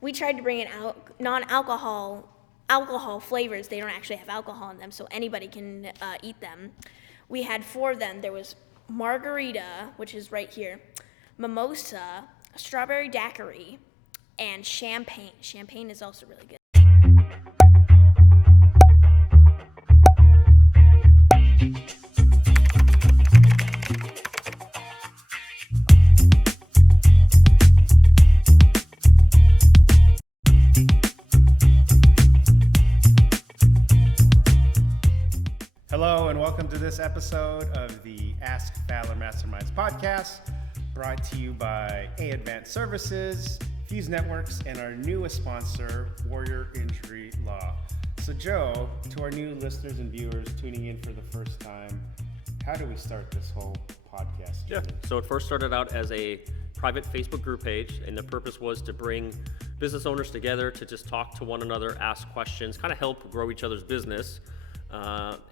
we tried to bring in non-alcohol flavors. They don't actually have alcohol in them, so anybody can eat them. We had 4 of them. There was margarita, which is right here, mimosa, strawberry daiquiri, and champagne. Champagne is also really good. Hello and welcome to this episode of the Ask Valor Masterminds podcast, brought to you by Advanced Services, Fuse Networks, and our newest sponsor, Warrior Injury Law. So Joe, to our new listeners and viewers tuning in for the first time, how do we start this whole podcast? Yeah, so it first started out as a private Facebook group page, and the purpose was to bring business owners together to just talk to one another, ask questions, kind of help grow each other's business.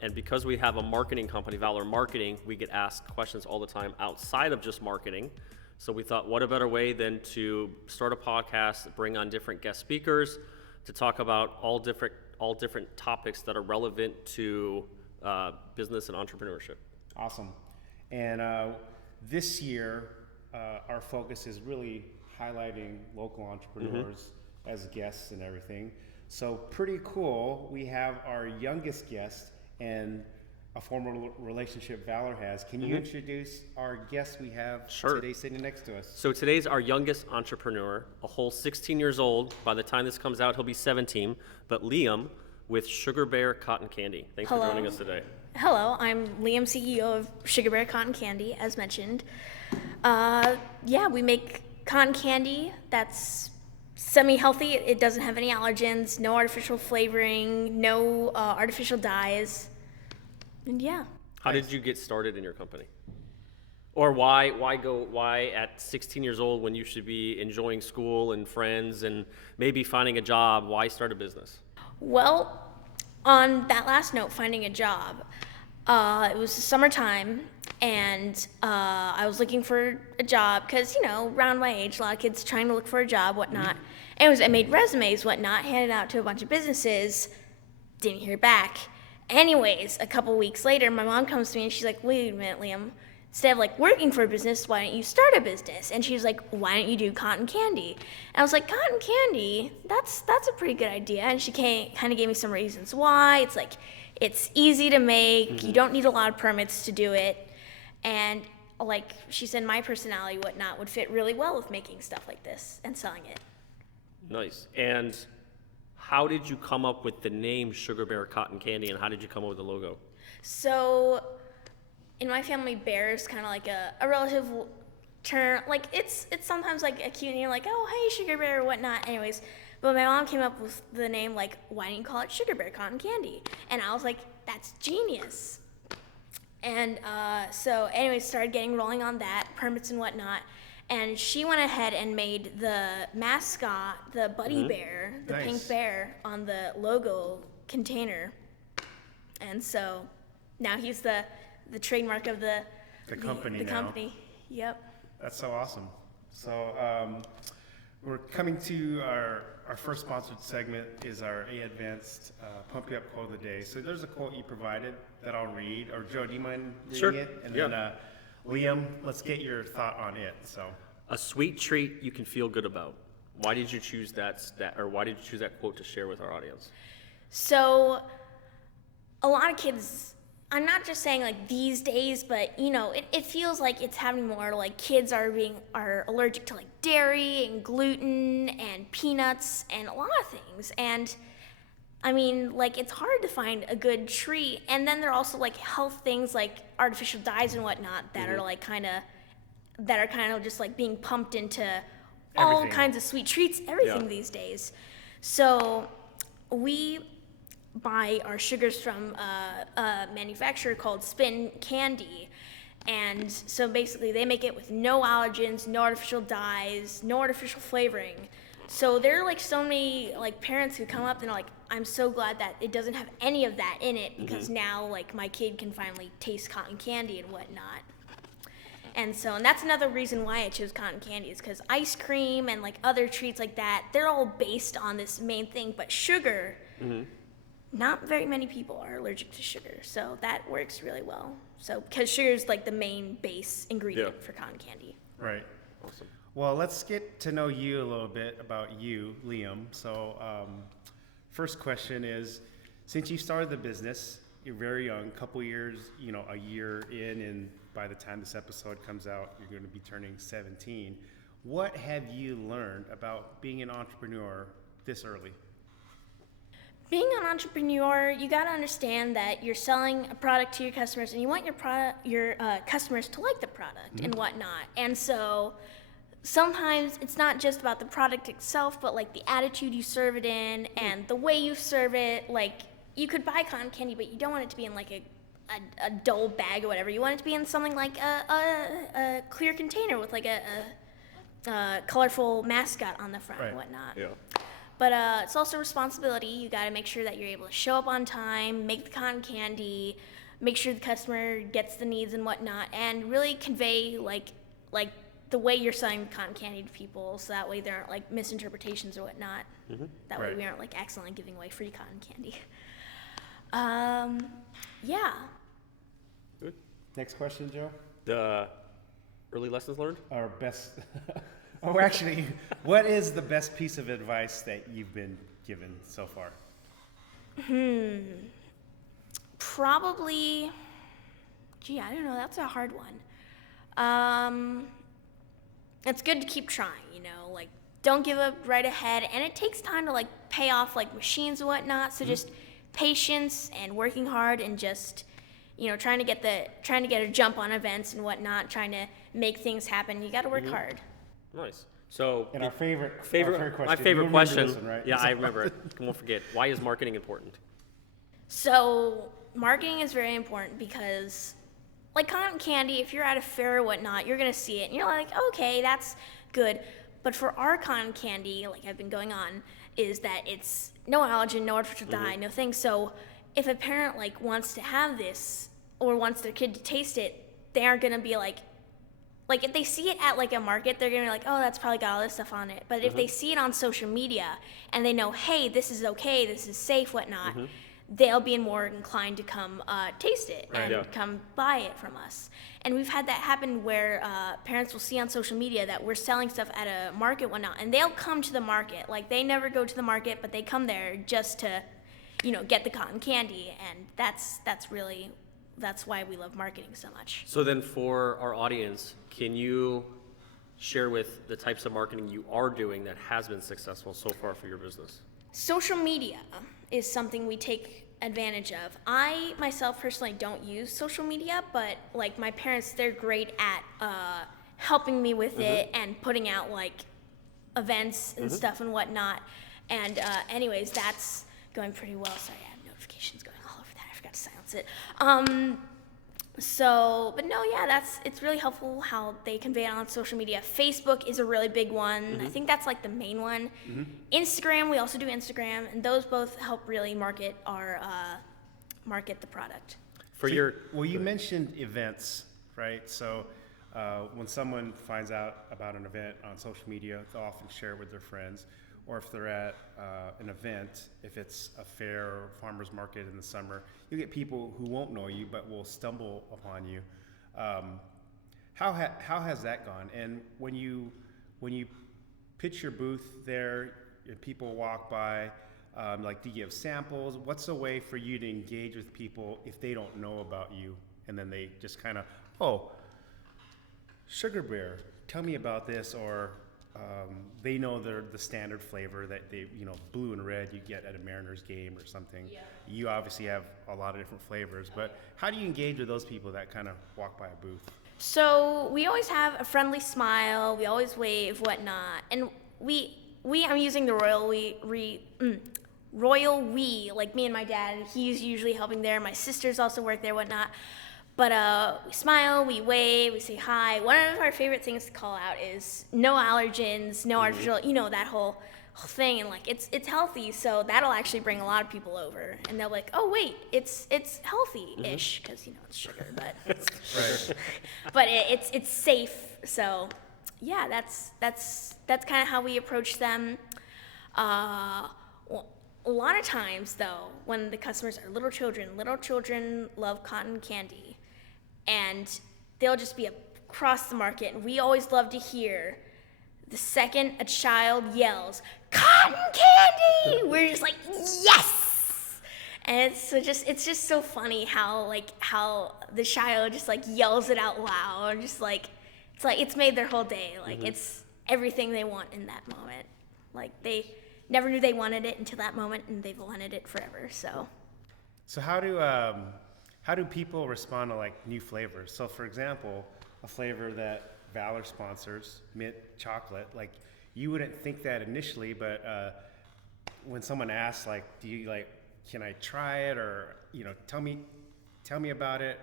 And because we have a marketing company, Valor Marketing, we get asked questions all the time outside of just marketing. So we thought, what a better way than to start a podcast, bring on different guest speakers to talk about all different topics that are relevant to business and entrepreneurship. Awesome. And this year, our focus is really highlighting local entrepreneurs as guests and everything. So pretty cool. We have our youngest guest and a former relationship Valor has. Can you introduce our guest we have today sitting next to us? So today's our youngest entrepreneur, a whole 16 years old. By the time this comes out, he'll be 17. But Liam with Sugar Bear Cotton Candy. Thanks for joining us today. Hello, I'm Liam, CEO of Sugar Bear Cotton Candy, as mentioned. We make cotton candy that's semi-healthy. It doesn't have any allergens, no artificial flavoring, no artificial dyes, and yeah. How did you get started in your company? Or why at 16 years old when you should be enjoying school and friends and maybe finding a job, why start a business? Well, on that last note, finding a job, it was summertime, and I was looking for a job because, around my age, a lot of kids trying to look for a job, whatnot. Anyways, I made resumes, whatnot, handed out to a bunch of businesses, didn't hear back. Anyways, a couple weeks later, my mom comes to me and she's like, wait a minute, Liam, instead of working for a business, why don't you start a business? And she's like, why don't you do cotton candy? And I was like, cotton candy? That's a pretty good idea. And she kind of gave me some reasons why. It's easy to make, you don't need a lot of permits to do it. And she said, my personality, whatnot, would fit really well with making stuff like this and selling it. Nice. And how did you come up with the name Sugar Bear Cotton Candy, and how did you come up with the logo? So, in my family, bear is kind of like a relative term. It's sometimes a cute name, oh, hey, Sugar Bear, or whatnot. Anyways, but my mom came up with the name, why don't you call it Sugar Bear Cotton Candy? And I was like, that's genius. And so anyways, started getting rolling on that, permits and whatnot. And she went ahead and made the mascot, the buddy bear, the pink bear, on the logo container. And so now he's the trademark of the company. The company. Yep. That's so awesome. So we're coming to our first sponsored segment is our Advanced Pump You Up Quote of the Day. So there's a quote you provided that I'll read. Or Joe, do you mind reading it? And then Liam, let's get your thought on it. So, a sweet treat you can feel good about. Why did you choose why did you choose that quote to share with our audience? So, a lot of kids, I'm not just saying these days, but it feels like it's happening more. Kids are allergic to dairy and gluten and peanuts and a lot of things. And I mean, it's hard to find a good treat. And then there are also health things like artificial dyes and whatnot that are kind of just being pumped into all kinds of sweet treats, everything these days. So we buy our sugars from a manufacturer called Spin Candy. And so basically they make it with no allergens, no artificial dyes, no artificial flavoring. So there are so many parents who come up and are I'm so glad that it doesn't have any of that in it because now my kid can finally taste cotton candy and whatnot. And that's another reason why I chose cotton candy, is because ice cream and like other treats like that, they're all based on this main thing. But sugar, not very many people are allergic to sugar, so that works really well. So because sugar is like the main base ingredient for cotton candy. Right. Awesome. Well, let's get to know you a little bit about you, Liam. So, first question is, since you started the business, you're very young, couple years, a year in, and by the time this episode comes out, you're going to be turning 17. What have you learned about being an entrepreneur this early? Being an entrepreneur, you got to understand that you're selling a product to your customers, and you want your customers to like the product and whatnot. And so sometimes it's not just about the product itself, but like the attitude you serve it in and the way you serve it. Like, you could buy cotton candy, but you don't want it to be in like a dull bag or whatever. You want it to be in something like a clear container with like a colorful mascot on the front and whatnot. Yeah. But it's also a responsibility. You got to make sure that you're able to show up on time, make the cotton candy, make sure the customer gets the needs and whatnot, and really convey like the way you're selling the cotton candy to people, so that way there aren't like misinterpretations or whatnot. That way we aren't like accidentally giving away free cotton candy. Yeah. Good. Next question, Joe. The early lessons learned? Our best. Oh, actually, what is the best piece of advice that you've been given so far? Probably. Gee, I don't know. That's a hard one. It's good to keep trying, like don't give up right ahead, and it takes time to like pay off like machines and whatnot. So just patience and working hard and just trying to get a jump on events and whatnot, trying to make things happen. You got to work hard. Nice. So, and our favorite question. My favorite question. This one, right? Yeah, I remember it. I won't forget. Why is marketing important? So marketing is very important because, like cotton candy, if you're at a fair or whatnot, you're gonna see it and you're like, okay, that's good. But for our cotton candy, like I've been going on, is that it's no allergen, no artificial dye, no thing. So if a parent like wants to have this or wants their kid to taste it, they aren't gonna be like if they see it at like a market, they're gonna be like, oh, that's probably got all this stuff on it. But if they see it on social media and they know, hey, this is okay, this is safe, whatnot, they'll be more inclined to come taste it and come buy it from us. And we've had that happen where parents will see on social media that we're selling stuff at a market, whatnot, and they'll come to the market. Like, they never go to the market, but they come there just to, get the cotton candy. And that's why we love marketing so much. So then for our audience, can you share with the types of marketing you are doing that has been successful so far for your business? Social media is something we take advantage of. I myself personally don't use social media, but like my parents, they're great at helping me with it and putting out like events and stuff and whatnot. And anyways, that's going pretty well. Sorry, I have notifications going all over that. I forgot to silence it. But no, yeah, it's really helpful how they convey it on social media. Facebook is a really big one. I think that's like the main one. Instagram, we also do Instagram, and those both help really market the product. You mentioned events, right? So when someone finds out about an event on social media, they'll often share it with their friends. Or if they're at an event, if it's a fair or farmer's market in the summer, you get people who won't know you but will stumble upon you. How has that gone? And when you pitch your booth there, and people walk by, do you have samples? What's a way for you to engage with people if they don't know about you, and then they just kind of, oh, sugar bear, tell me about this, or they know the standard flavor that they, blue and red you get at a Mariners game or something. Yeah. You obviously have a lot of different flavors, but how do you engage with those people that kind of walk by a booth? So we always have a friendly smile. We always wave, whatnot, and I'm using the royal we, like me and my dad. He's usually helping there. My sisters also work there, whatnot. But we smile, we wave, we say hi. One of our favorite things to call out is no allergens, no artificial, that thing, and like it's healthy, so that'll actually bring a lot of people over, and they're like, oh wait, it's healthy-ish, because it's sugar, but Right. but it's safe. So yeah, that's kind of how we approach them. Well, a lot of times though, when the customers are little children love cotton candy, and they'll just be across the market, and we always love to hear the second a child yells, "Cotton candy!" We're just like, yes! And it's just so funny how the child just like yells it out loud, just like it's made their whole day. Like it's everything they want in that moment. Like they never knew they wanted it until that moment, and they've wanted it forever. So how do people respond to like new flavors? So for example, a flavor that Valor sponsors, mint chocolate, like you wouldn't think that initially, but when someone asks like, do you like, can I try it, or tell me about it,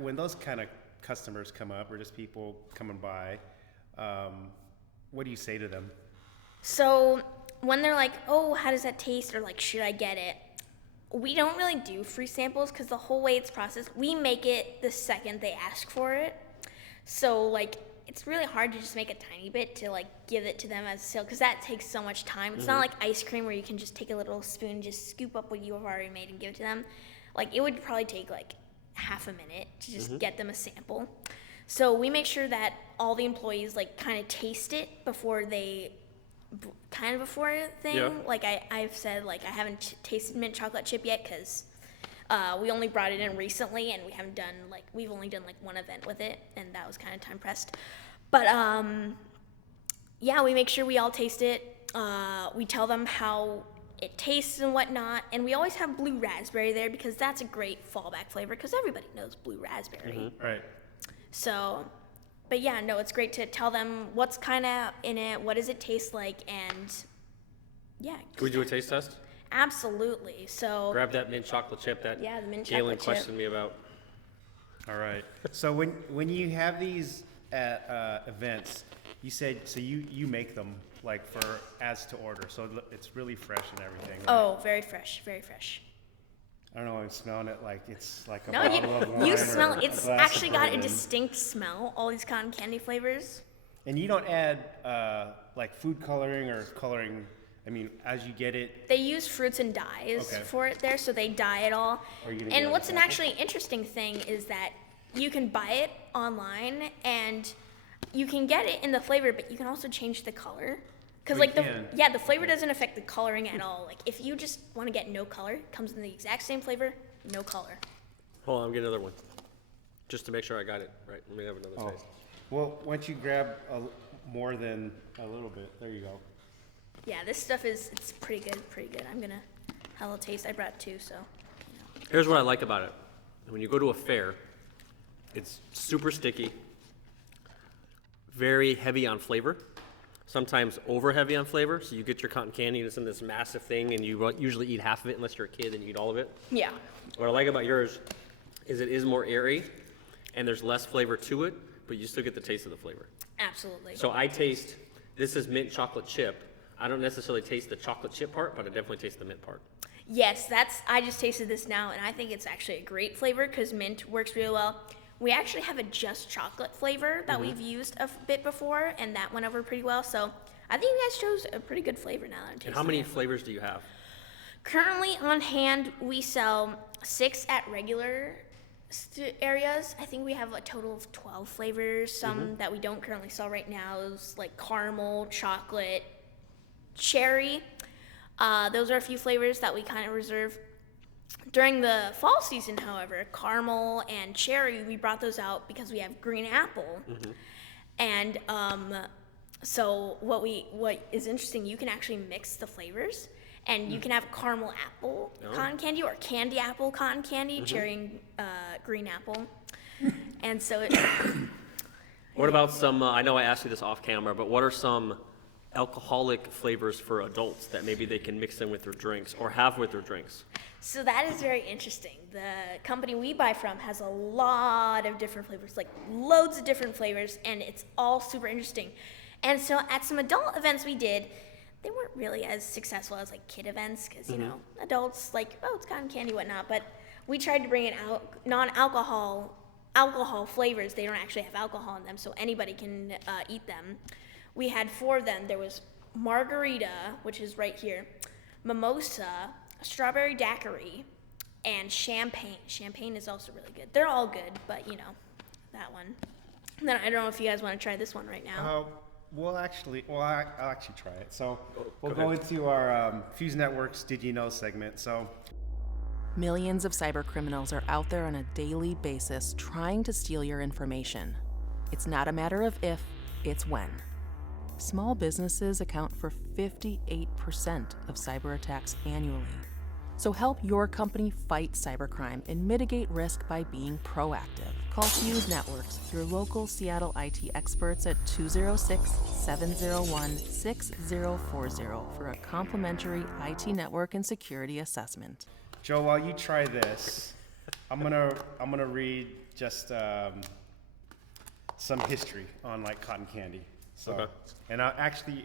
when those kind of customers come up, or just people coming by, what do you say to them? So when they're like, oh, how does that taste, or like, should I get it? We don't really do free samples, because the whole way it's processed, we make it the second they ask for it. So like, it's really hard to just make a tiny bit to like give it to them as a sale, because that takes so much time. It's not like ice cream where you can just take a little spoon, just scoop up what you have already made and give it to them. Like it would probably take like half a minute to just get them a sample. So we make sure that all the employees like kind of taste it before they before thing. Yeah. Like I've said, like I haven't tasted mint chocolate chip yet, because we only brought it in recently, and we've only done like one event with it, and that was kind of time pressed. But yeah, we make sure we all taste it. We tell them how it tastes and whatnot, and we always have blue raspberry there, because that's a great fallback flavor, because everybody knows blue raspberry. Right. So, but yeah, no, it's great to tell them what's kind of in it, what does it taste like, and yeah. Can we do a taste test? Absolutely. So Grab that mint chocolate chip that yeah, the mint Galen chocolate chip. questioned me about. All right. So when you have these at events, you said you make them like for as to order, so it's really fresh and everything. Right? Oh, very fresh, very fresh. I don't know. I'm smelling it like it's like a No, bottle of wine you or smell a it's glass actually of got a bourbon. distinct smell, all these cotton candy flavors. And you don't add like food coloring or coloring. I mean, as you get it. They use fruits and dyes Okay. for it there, so they dye it all. Are you gonna And get what's an an example? actually interesting thing is that you can buy it online, and you can get it in the flavor, but you can also change the color. Because Oh, like you can? the flavor doesn't affect the coloring at all. Like if you just want to get no color, it comes in the exact same flavor, no color. Hold on, I'm getting another one. Just to make sure I got it right. Let me have another Oh. taste. Well, once you grab more than a little bit, there you go. Yeah, this stuff it's pretty good. I'm gonna have a little taste. I brought two, so Here's what I like about it. When you go to a fair, it's super sticky, very heavy on flavor, sometimes over heavy on flavor. So you get your cotton candy and it's in this massive thing, and you usually eat half of it unless you're a kid and you eat all of it. yeah. What I like about yours is it is more airy and there's less flavor to it, but you still get the taste of the flavor. Absolutely. So I taste, this is mint chocolate chip. I don't necessarily taste the chocolate chip part, but I definitely taste the mint part. Yes, I just tasted this now, and I think it's actually a great flavor because mint works really well. We actually have a just chocolate flavor that we've used a bit before, and that went over pretty well. So I think you guys chose a pretty good flavor now that I'm tasting And how many it. flavors do you have? Currently on hand, we sell 6 at regular areas. I think we have a total of 12 flavors. Some that we don't currently sell right now is like caramel, chocolate, cherry. Those are a few flavors that we kind of reserve. During the fall season, however, caramel and cherry, we brought those out because we have green apple. And so what is interesting, you can actually mix the flavors, and you can have caramel apple cotton candy or candy apple cotton candy, cherry and green apple. And so What about some, I know I asked you this off camera, but what are some alcoholic flavors for adults that maybe they can mix in with their drinks or have with their drinks? So that is very interesting. The company we buy from has a lot of different flavors, like loads of different flavors, and it's all super interesting. And so at some adult events we did, they weren't really as successful as like kid events because you know adults like, oh, it's cotton candy, whatnot. But we tried to bring in alcohol flavors. They don't actually have alcohol in them, so anybody can eat them. We had 4 of them. There was margarita, which is right here, mimosa, strawberry daiquiri, and champagne. Champagne is also really good. They're all good, but you know, that one. And then I don't know if you guys want to try this one right now. I'll actually try it. So we'll Go go ahead. into our Fuse Network's Did You Know segment. So Millions of cyber criminals are out there on a daily basis trying to steal your information. It's not a matter of if, it's when. Small businesses account for 58% of cyber attacks annually. So help your company fight cybercrime and mitigate risk by being proactive. Call Fuse Networks, your local Seattle IT experts at 206-701-6040 for a complimentary IT network and security assessment. Joe, while you try this, I'm gonna read just some history on like cotton candy. So, Okay. and I'll actually,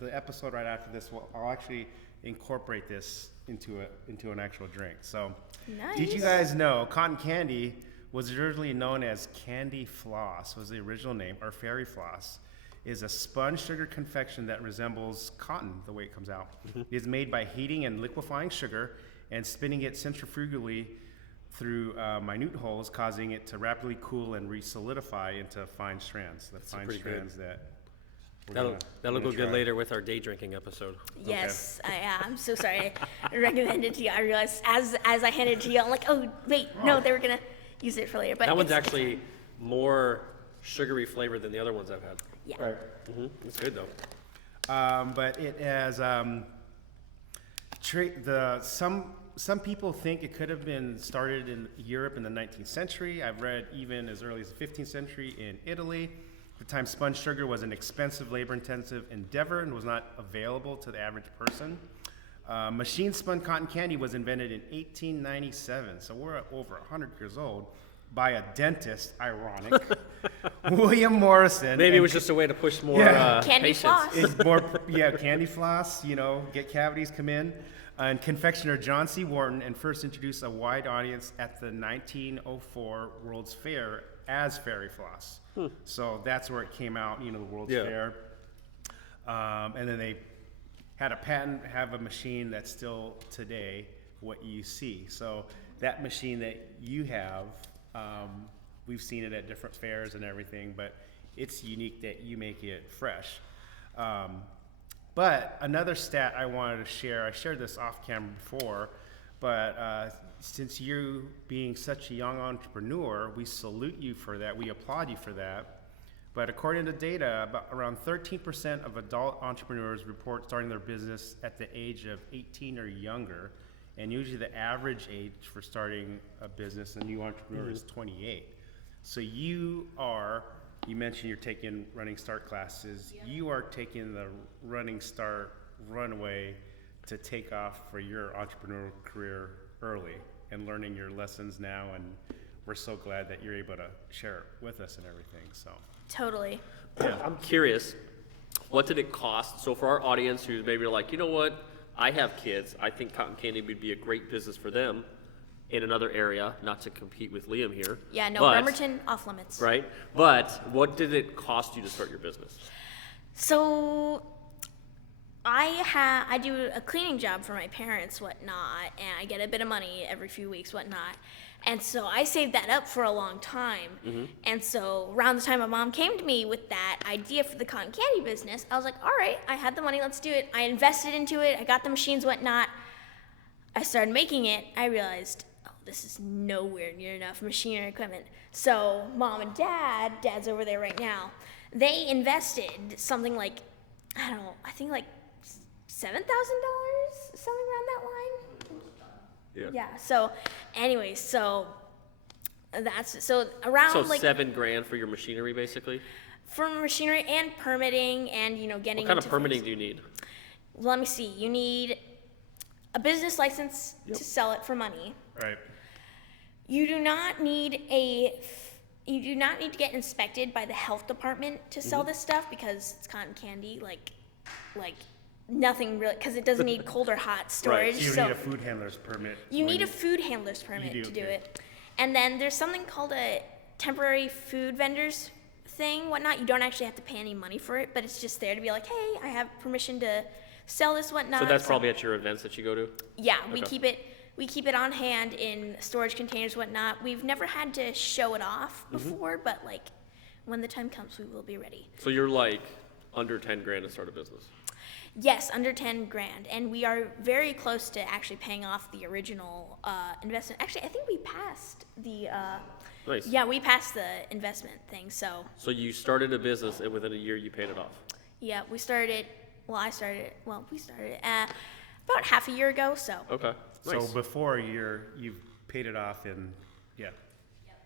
the episode right after this, I'll actually incorporate this into an actual drink. So, did you Nice. guys know cotton candy was originally known as candy floss? Was the original name, or fairy floss? Is a sponge sugar confection that resembles cotton the way it comes out. It is made by heating and liquefying sugar and spinning it centrifugally through minute holes, causing it to rapidly cool and re-solidify into fine strands. The fine pretty good. strands that we're That'll gonna go good try. later with our day drinking episode. Yes, I'm so sorry. I recommended it to you. I realized as I handed it to you, I'm like, oh wait, no, they were gonna use it for later. But That one's it's- actually more sugary flavored than the other ones I've had. yeah. Right. It's good though. But it has some people think it could have been started in Europe in the 19th century. I've read even as early as the 15th century in Italy. At the time, spun sugar was an expensive, labor-intensive endeavor and was not available to the average person. Machine-spun cotton candy was invented in 1897, so we're over 100 years old, by a dentist, ironic, William Morrison. Maybe it and was just a way to push more Yeah. Candy patients. floss. It's more, candy floss, get cavities come in. And confectioner John C. Wharton and first introduced a wide audience at the 1904 World's Fair as fairy floss. So that's where it came out, the World's Yeah. Fair. And then they had a patent, have a machine that's still today what you see. So that machine that you have, we've seen it at different fairs and everything, but it's unique that you make it fresh. But another stat I wanted to share, I shared this off camera before, but since you being such a young entrepreneur, we salute you for that, we applaud you for that. But according to data, about around 13% of adult entrepreneurs report starting their business at the age of 18 or younger, and usually the average age for starting a business, a new entrepreneur, is 28. So you mentioned you're taking running start classes. You are taking the running start runway to take off for your entrepreneurial career early and learning your lessons now. And we're so glad that you're able to share it with us and everything. So Totally. I'm curious, what did it cost? So for our audience who's maybe like, you know what, I have kids, I think cotton candy would be a great business for them in another area, not to compete with Liam here. Yeah, no, but, Bremerton off limits. Right? But what did it cost you to start your business? So I do a cleaning job for my parents, whatnot, and I get a bit of money every few weeks, whatnot. And so I saved that up for a long time. And so around the time my mom came to me with that idea for the cotton candy business, I was like, all right, I had the money, let's do it. I invested into it, I got the machines, whatnot. I started making it, I realized, oh, this is nowhere near enough machinery equipment. So mom and dad's over there right now, they invested something like, I don't know, I think like $7,000, something around that line. Yeah, so anyways, so that's, so around So like, $7,000 for your machinery, basically? for machinery and permitting and, getting What kind of into permitting things. do you need? Let me see, you need a business license to sell it for money. right. You do not need to get inspected by the health department to sell this stuff because it's cotton candy. Like nothing really, because it doesn't need cold or hot storage. So you don't need a food handler's permit. You need a food handler's permit to do okay. it. And then there's something called a temporary food vendors thing, whatnot. You don't actually have to pay any money for it, but it's just there to be like, hey, I have permission to sell this, whatnot. So that's probably at your events that you go to? Yeah, Okay. we keep it on hand in storage containers, whatnot. We've never had to show it off before, but like when the time comes, we will be ready. So you're like under 10 grand to start a business? Yes, under 10 grand, and we are very close to actually paying off the original investment. Actually, I think we passed the. Nice. Yeah, we passed the investment thing. So. So you started a business, and within a year you paid it off? Yeah, we started. Well, we started about half a year ago. So. Okay. Nice. So before a year, you've paid it off in, yeah.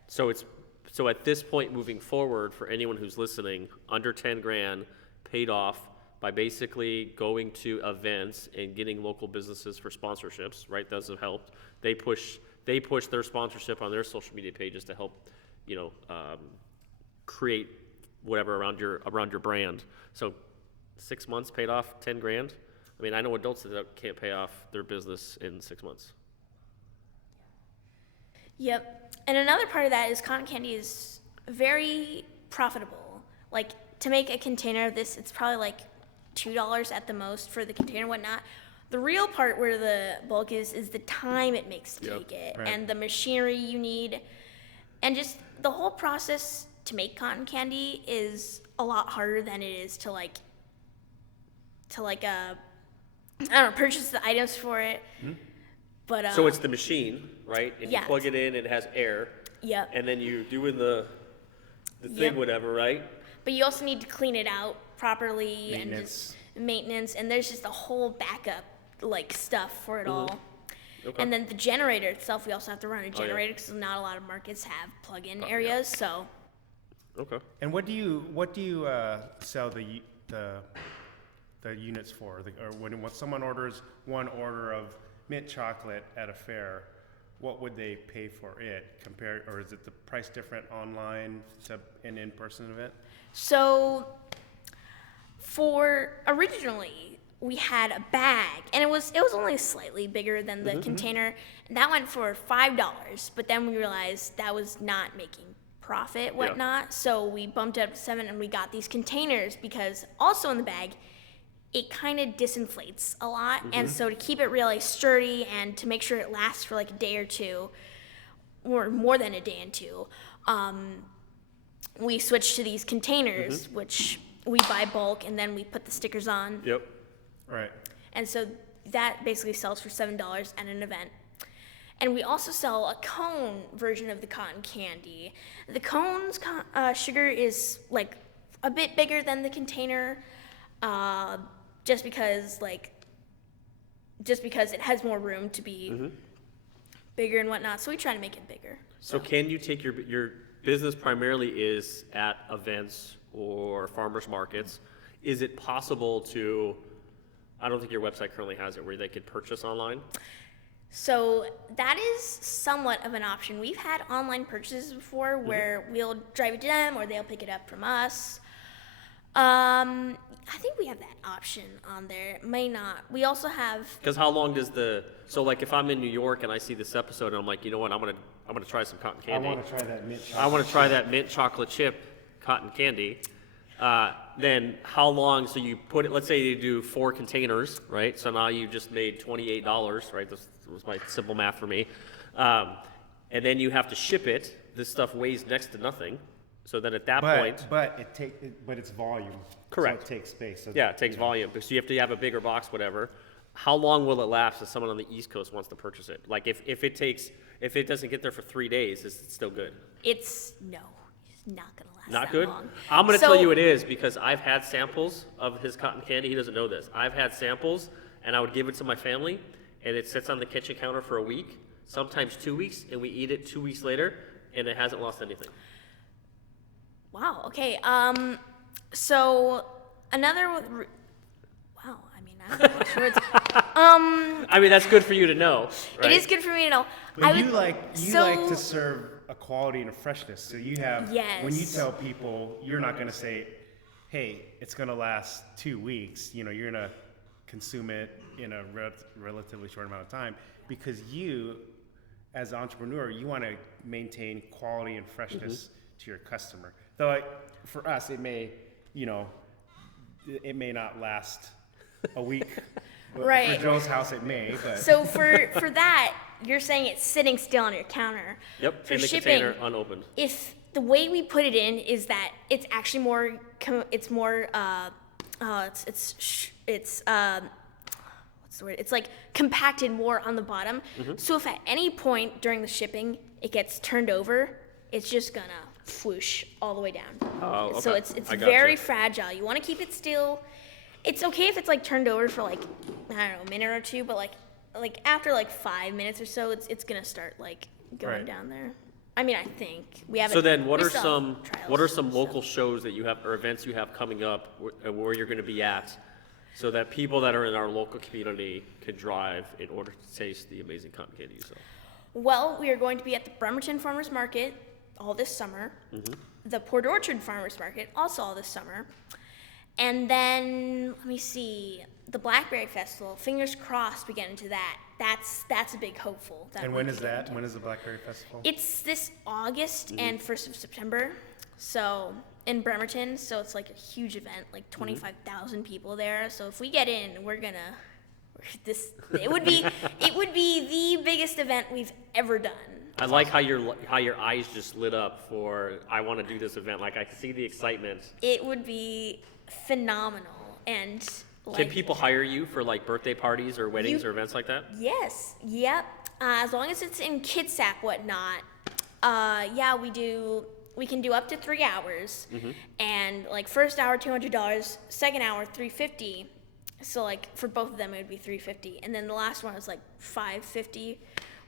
So at this point moving forward, for anyone who's listening, under 10 grand paid off by basically going to events and getting local businesses for sponsorships, right? Those have helped. They push their sponsorship on their social media pages to help, create whatever around your brand. So 6 months paid off 10 grand. I mean, I know adults that can't pay off their business in 6 months. Yep. And another part of that is cotton candy is very profitable. Like, to make a container of this, it's probably like $2 at the most for the container and whatnot. The real part where the bulk is the time it makes to make it, right. and the machinery you need, and just the whole process to make cotton candy is a lot harder than it is to purchase the items for it. But So it's the machine, right? And yeah. you plug it in, it has air. Yep. And then you doing the thing, Yep. whatever, right? But you also need to clean it out properly and Maintenance. just maintenance, and there's just a whole backup stuff for it all. Okay. And then the generator itself, we also have to run a yeah. generator because not a lot of markets have plug-in areas. So Okay. And what do you sell the units for? Or when someone orders one order of mint chocolate at a fair, what would they pay for it compared, or is it the price different online to an in-person event? So for originally we had a bag, and it was only slightly bigger than the container, and that went for $5. But then we realized that was not making profit, whatnot. So we bumped it up to $7, and we got these containers because also in the bag, it kind of disinflates a lot, and so to keep it really sturdy and to make sure it lasts for like a day or two, or more than a day and two, we switched to these containers, which we buy bulk, and then we put the stickers on. Yep. Right. And so that basically sells for $7 at an event. And we also sell a cone version of the cotton candy. The cone's sugar is like a bit bigger than the container, just because it has more room to be bigger and whatnot. So we try to make it bigger. So can you take your business primarily is at events or farmers markets? Is it possible to, I don't think your website currently has it, where they could purchase online? So that is somewhat of an option. We've had online purchases before where we'll drive it to them or they'll pick it up from us. I think we have that option on there. May not. We also have. Because how long does so like if I'm in New York and I see this episode and I'm like, you know what, I'm gonna try some cotton candy. I want to try that mint chocolate. I want to try that mint chocolate chip cotton candy. Then how long, so you put it, let's say you do 4 containers, right? So now you just made $28, right? This was my simple math for me. And then you have to ship it. This stuff weighs next to nothing. So then at that point. But it's volume. Correct. So it takes space. So Yeah, it takes volume, because you have to have a bigger box, whatever. How long will it last if someone on the East Coast wants to purchase it? Like if it doesn't get there for 3 days, is it still good? It's not gonna last. Not that good? long. I'm gonna So- tell you it is, because I've had samples of his cotton candy. He doesn't know this. I've had samples, and I would give it to my family, and it sits on the kitchen counter for a week, sometimes 2 weeks, and we eat it 2 weeks later, and it hasn't lost anything. Wow. Okay. So another. Wow. I mean, I don't know what words. I mean, that's good for you to know, right? It is good for me to know. But you like to serve a quality and a freshness. So you have, when you Yes. tell people, you're not going to say, hey, it's going to last 2 weeks. You're going to consume it in a relatively short amount of time, because you, as an entrepreneur, you want to maintain quality and freshness to your customer. Though for us, it may not last a week. Right. For Joe's house, it may. But. So for that, you're saying it's sitting still on your counter. Yep, For in the shipping, container, unopened. if the way we put it in is that it's actually more, what's the word? It's like compacted more on the bottom. So if at any point during the shipping it gets turned over, it's just gonna whoosh all the way down. Oh, okay. So it's I gotcha. very fragile. You want to keep it still. It's okay if it's like turned over for like, I don't know, a minute or two, but like after like 5 minutes or so, it's gonna start like going Right. down there. I mean, I think we haven't. So then, what we are still some have trials what are and some stuff. local shows that you have or events you have coming up where you're going to be at, so that people that are in our local community could drive in order to taste the amazing cotton candy you sell? Well, we are going to be at the Bremerton Farmers Market all this summer, the Port Orchard Farmers Market also all this summer, and then let me see, the Blackberry Festival. Fingers crossed we get into that. That's a big hopeful. And when is that? When is the Blackberry Festival? It's this August and 1st of September, so in Bremerton. So it's like a huge event, like 25,000 people there. So if we get in, it would be the biggest event we've ever done. I like how your eyes just lit up for I want to do this event. Like I see the excitement. It would be phenomenal. And Can people hire you for like birthday parties or weddings or events like that? Yes. Yep. As long as it's in Kitsap, whatnot. Yeah, we do. We can do up to 3 hours, and like first hour $200, second hour $350. So like for both of them it would be $350, and then the last one was like $550,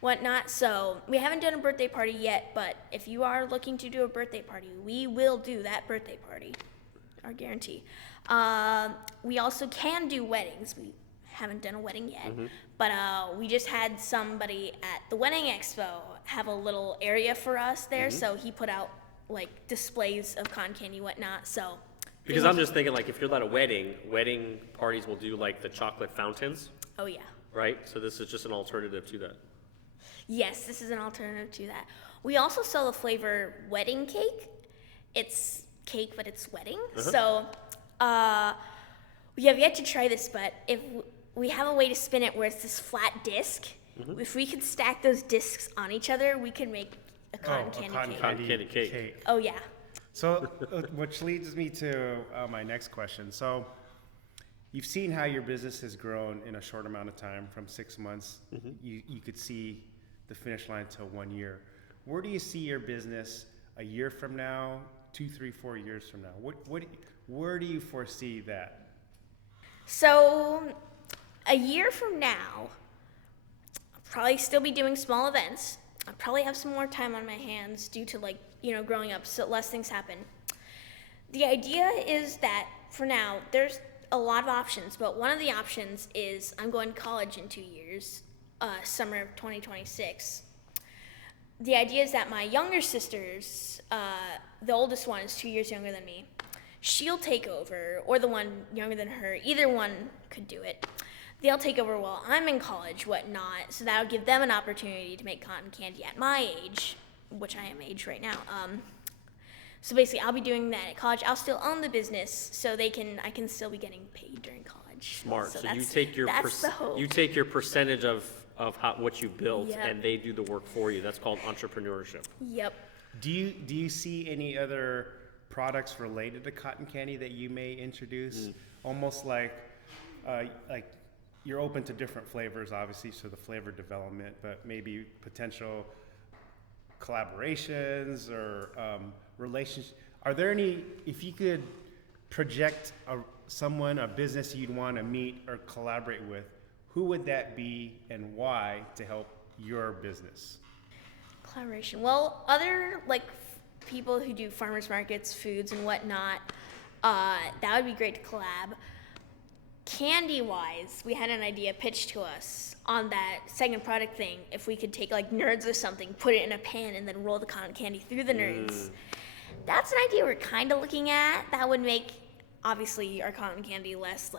whatnot. So we haven't done a birthday party yet, but if you are looking to do a birthday party, we will do that birthday party. Our guarantee. We also can do weddings. We haven't done a wedding yet, but we just had somebody at the wedding expo have a little area for us there, so he put out like displays of cotton candy, whatnot. So Because I'm just thinking like if you're at a wedding parties will do like the chocolate fountains, oh yeah, right? So this is just an alternative to that. yes, this is an alternative to that. We also sell the flavor wedding cake. It's cake, but it's wedding. So we have yet to try this, but if we have a way to spin it where it's this flat disc, if we could stack those discs on each other, we could make a cotton candy cake. Cotton candy cake. Oh yeah. So, which leads me to my next question. So, you've seen how your business has grown in a short amount of time, from 6 months. You could see the finish line to 1 year. Where do you see your business a year from now, 2, 3, 4 years from now? Where do you foresee that? So, a year from now, I'll probably still be doing small events. I'll probably have some more time on my hands due to growing up, so less things happen. The idea is that for now, there's a lot of options, but one of the options is I'm going to college in 2 years, summer of 2026. The idea is that my younger sisters, the oldest one is 2 years younger than me, she'll take over, or the one younger than her, either one could do it. They'll take over while I'm in college, whatnot, so that'll give them an opportunity to make cotton candy at my age, which I am age right now. So basically, I'll be doing that at college. I'll still own the business, so I can still be getting paid during college. Smart. So you that's the hope. you take your percentage of what you built, Yep. and they do the work for you. That's called entrepreneurship. Yep. Do you see any other products related to cotton candy that you may introduce? Almost like you're open to different flavors, obviously, so the flavor development, but maybe potential collaborations or relationships. Are there any, if you could project a business you'd want to meet or collaborate with, who would that be and why to help your business? Collaboration. Well, other people who do farmers markets, foods, and whatnot, that would be great to collab. Candy-wise, we had an idea pitched to us on that second product thing. If we could take nerds or something, put it in a pan, and then roll the cotton candy through the nerds. That's an idea we're kind of looking at. That would make, obviously, our cotton candy less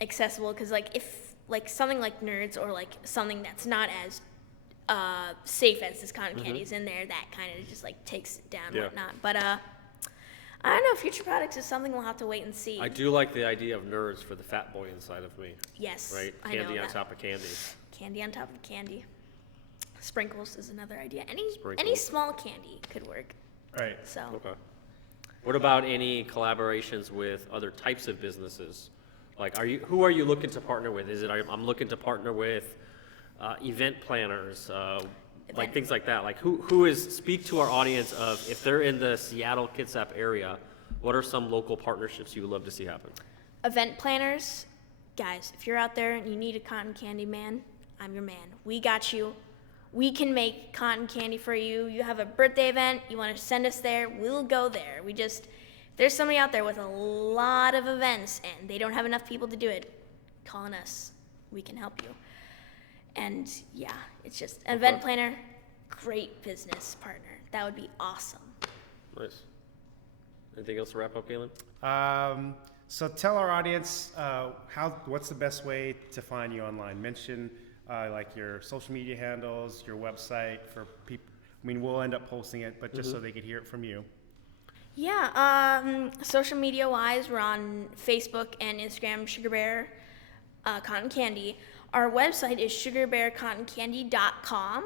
accessible, because like if like something like Nerds or like something that's not as safe as this cotton candy is in there, that kind of just like takes it down and whatnot. But I don't know, future products is something we'll have to wait and see. I do like the idea of Nerds for the fat boy inside of me. Yes, Right? I Candy know on that. top of candy. Candy on top of candy. Sprinkles is another idea. Any Sprinkles. small candy could work. Right. So Okay. What about any collaborations with other types of businesses? Like, who are you looking to partner with? Is it I'm looking to partner with event planners, like things like that? Like, speak to our audience of if they're in the Seattle Kitsap area, what are some local partnerships you would love to see happen? event planners, guys, if you're out there and you need a cotton candy man, I'm your man. We got you. We can make cotton candy for you. You have a birthday event, you want to send us there, we'll go there. If there's somebody out there with a lot of events and they don't have enough people to do it, call on us. We can help you. And yeah, it's just an event planner, great business partner. That would be awesome. Nice. Anything else to wrap up, Galen? So tell our audience what's the best way to find you online. Mention like your social media handles, your website for people. I mean, we'll end up posting it, but just so they could hear it from you. Yeah, social media wise, we're on Facebook and Instagram, Sugar Bear Cotton Candy. Our website is sugarbearcottoncandy.com,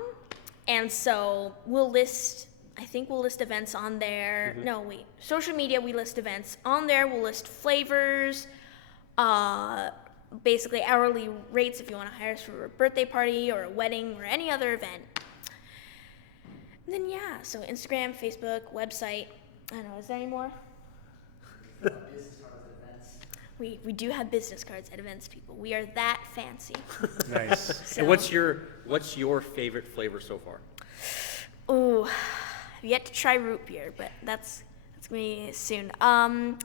and so we'll list events on there. No, wait, social media, we list events on there. We'll list flavors, basically hourly rates if you want to hire us for a birthday party or a wedding or any other event. And then yeah, so Instagram, Facebook, website. I don't know, is there any more? Business cards at events. We do have business cards at events, people. We are that fancy. Nice. So, And what's your favorite flavor so far? ooh, I've yet to try root beer, but that's gonna be soon. Probably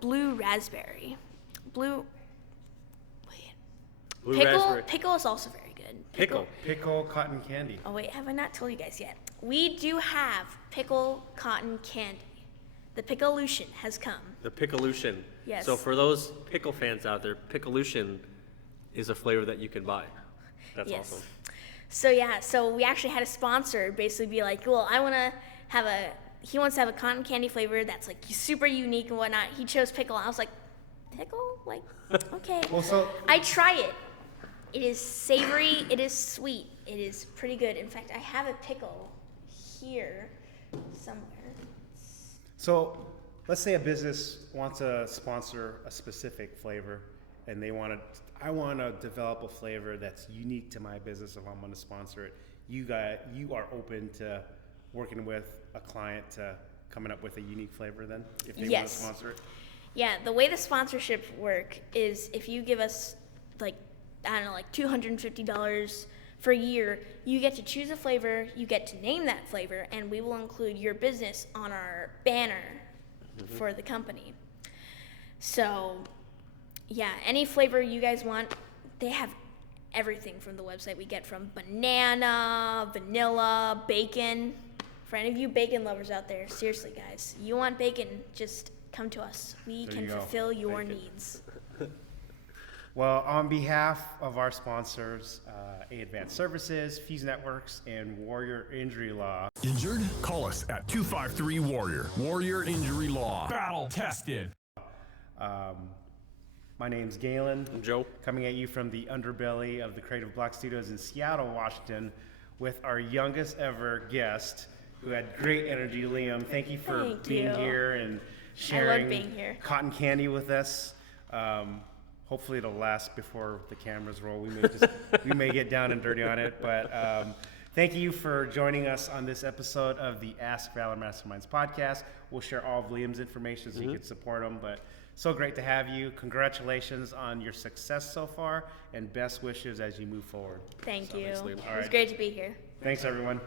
blue raspberry. Blue Raspberry. pickle is also very good. Pickle cotton candy. Oh wait, have I not told you guys yet? We do have pickle cotton candy. The Pickolution has come. The Pickolution. Yes. So for those pickle fans out there, Pickolution is a flavor that you can buy. That's Yes. awesome. So yeah, so we actually had a sponsor basically be like, well, he wants to have a cotton candy flavor that's like super unique and whatnot. He chose pickle. I was like, pickle? Like, okay. Well, so I try it. It is savory, it is sweet, it is pretty good. In fact, I have a pickle here somewhere. So let's say a business wants to sponsor a specific flavor and I want to develop a flavor that's unique to my business if I'm going to sponsor it. You are open to working with a client to coming up with a unique flavor then if they want to Yes. sponsor it? Yeah, the way the sponsorship work is if you give us like $250 for a year, you get to choose a flavor, you get to name that flavor, and we will include your business on our banner for the company. So, yeah, any flavor you guys want, they have everything from the website. We get from banana, vanilla, bacon. For any of you bacon lovers out there, seriously, guys, you want bacon, just come to us. We There can you go. fulfill your Bacon. needs. Well, on behalf of our sponsors, Advanced Services, Fuse Networks, and Warrior Injury Law, Injured? Call us at 253-WARRIOR. Warrior Injury Law. Battle tested. my name's Galen. I'm Joe. Coming at you from the underbelly of the Creative Block Studios in Seattle, Washington, with our youngest ever guest, who had great energy, Liam. Thank you for Thank being you. here and sharing being here. cotton candy with us. Hopefully it'll last before the cameras roll. We may get down and dirty on it, but thank you for joining us on this episode of the Ask Valor Masterminds podcast. We'll share all of Liam's information so you can support him, but so great to have you. Congratulations on your success so far, and best wishes as you move forward. Thank you. Thanks, Liam. It All was right. great to be here. Thanks, everyone.